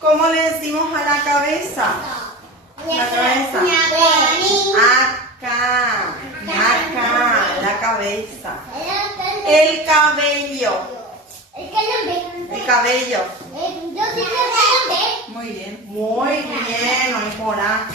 ¿Cómo le decimos a la cabeza? La cabeza. Acá. Acá. La cabeza. El cabello. El cabello. Muy bien. Muy bien. Hoy por acá.